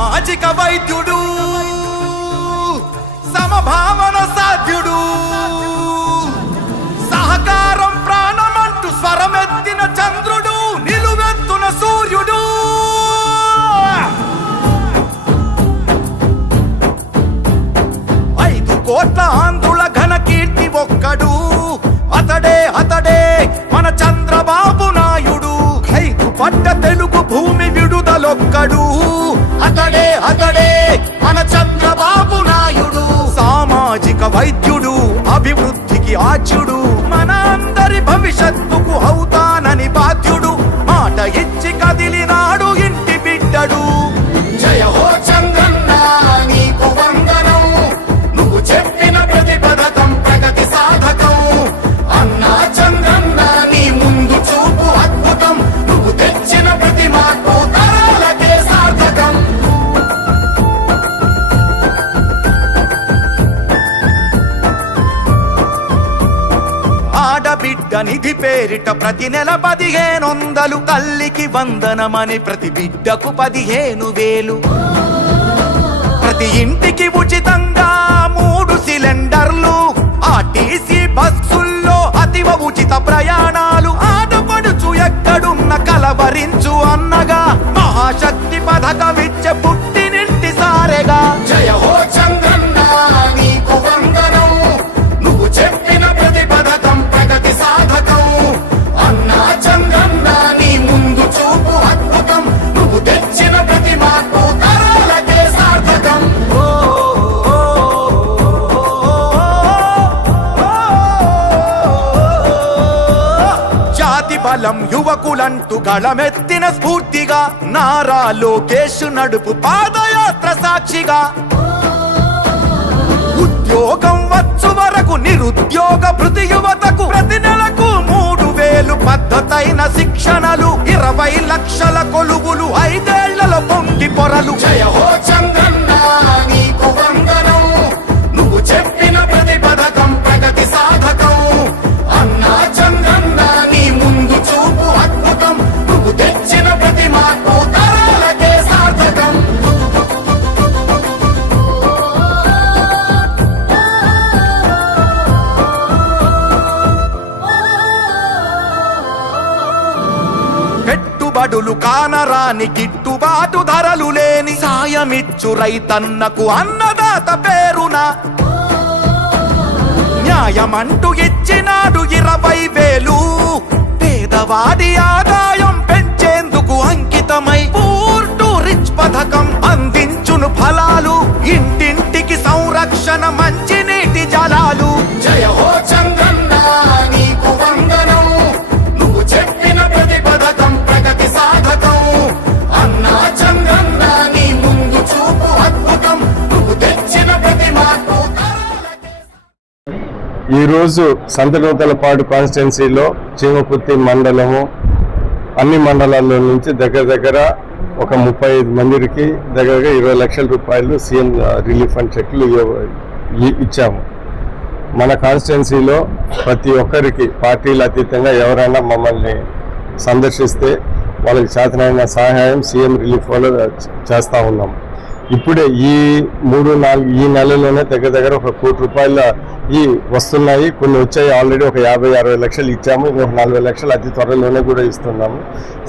సామాజిక వైద్యుడు, సమభావన సాధ్యుడు, సహకారం ప్రాణమంటూ స్వరమెత్తిన చంద్రుడు, నిలువెత్తున సూర్యుడు. 5 కోట్ల ఆంధ్రుల ఘన కీర్తి ఒక్కడు, అతడే మన చంద్రబాబు నాయుడు. ఖైదు పడ్డ తెలుగు భూమి విడుదలొక్కడు, అతడే మన చంద్రబాబు నాయుడు. సామాజిక వైద్యుడు, అభివృద్ధికి ఆద్యుడు, మన అందరి భవిష్యత్తుకు అవుతానని బాధ్యుడు. మాట ఇచ్చి కదిలినాడు ఇంటి బిడ్డడు. జయ హో చంద్రన్న నీకు వందనం, నువ్వు చెప్పిన ప్రతి పథకం ప్రగతి సాధకం. అన్నా చంద్రన్న నీ ముందు చూపు అద్భుతం, నువ్వు తెచ్చిన ప్రతి మార్పు తరాలకే సార్థకం. ఆడబిడ్డ నిధి పేరిట ప్రతి నెల 1500, తల్లికి వందనమని ప్రతి బిడ్డకు 15,000. ప్రతి ఇంటికి ఉచితంగా 3 సిలిండర్లు, ఆర్టీసీ బస్సుల్లో అతివ ఉచిత ప్రయాణాలు. ఆడపడుచు ఎక్కడున్న కలవరించు అన్నగా, మహాశక్తి పథకమిచ్చే పుట్టినింటి సారెగా. జయ హో చంద్రన్న నీకు వందనం, నువ్వు చెప్పిన ప్రతి పథకం ప్రగతి సాధకం. అన్నా చంద్రన్న నీ ముందు చూపు అద్భుతం, నువ్వు తెచ్చిన ప్రతి మార్పు తరాలకే సార్థకం. జాతి బలం యువకులంటూ గళమెత్తిన స్ఫూర్తిగా, నారా లోకేష్ నడుపు పాదయాత్ర సాక్షిగా. ఉద్యోగం వచ్చు వరకు నిరుద్యోగ భృతి యువతకు, ప్రతి నెలకు 3,000 పద్ధతైన శిక్షణలు, 20 లక్షల కొలువులు, 5 ఏళ్లలో పొంగి పొరలు. జయ హో చంద్రన్న నీకు వందనం, నువ్వు చెప్పిన ప్రతి పథకం ప్రగతి సాధకం. అన్నా చంద్రన్న నీ ముందు చూపు అద్భుతం, నువ్వు తెచ్చిన ప్రతి మార్పు తరాలకే సార్థకం. పెట్టుబడులు కానరాని గిట్టుబాటు ధరలు లేని, సాయమిచ్చు రైతన్నకు అన్నదాత పేరున. న్యాయమంటూ ఇచ్చినాడు 20,000, పేదవాడి ఆదాయం పెంచేందుకు అంకితమై పూర్ టు రిచ్ పథకం అందించును ఫలాలు. ఇంటింటికి సంరక్షణ మంచినీటి జలాలు. జయ హో చంద్రన్న నీకు వందనం, నువ్వు చెప్పిన ప్రతి పథకం ప్రగతి సాధకం. అన్నా చంద్రన్న నీ ముందు చూపు అద్భుతం, నువ్వు తెచ్చిన ప్రతి మార్పు. ఈరోజు సంతనూతలపాడు కాన్స్టిట్యున్సీలో చీమకుర్తి మండలము, అన్ని మండలాల్లో నుంచి దగ్గర ఒక 35 మందికి దగ్గరగా 20 లక్షల రూపాయలు సీఎం రిలీఫ్ ఫండ్ చెక్లు ఇచ్చాము. మన కాన్స్టిట్యున్సీలో ప్రతి ఒక్కరికి పార్టీలు అతీతంగా ఎవరైనా మమ్మల్ని సందర్శిస్తే వాళ్ళకి చేతనైన సహాయం సీఎం రిలీఫ్ వాళ్ళు చేస్తూ ఉన్నాం. ఇప్పుడే ఈ 3-4 ఈ నెలలోనే దగ్గర ఒక 1 కోటి రూపాయల ఈ వస్తున్నాయి. కొన్ని వచ్చాయి, ఆల్రెడీ ఒక 50-60 లక్షలు ఇచ్చాము. ఇంకొక 40 లక్షలు అతి త్వరలోనే కూడా ఇస్తున్నాము.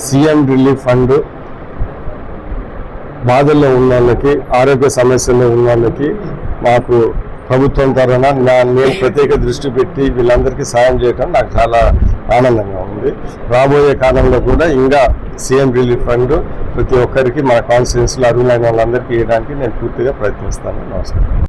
సీఎం రిలీఫ్ ఫండ్ బాధల్లో ఉన్న వాళ్ళకి, ఆరోగ్య సమస్యల్లో ఉన్న వాళ్ళకి మాకు ప్రభుత్వం తరఫున నేను ప్రత్యేక దృష్టి పెట్టి వీళ్ళందరికీ సాయం చేయడం నాకు చాలా ఆనందంగా ఉంది. రాబోయే కాలంలో కూడా ఇంకా సీఎం రిలీఫ్ ఫండ్ ప్రతి ఒక్కరికి మన కాన్స్టిట్యున్సీలో అర్హులైన వాళ్ళందరికీ ఇవ్వడానికి నేను పూర్తిగా ప్రయత్నిస్తాను. నమస్కారం.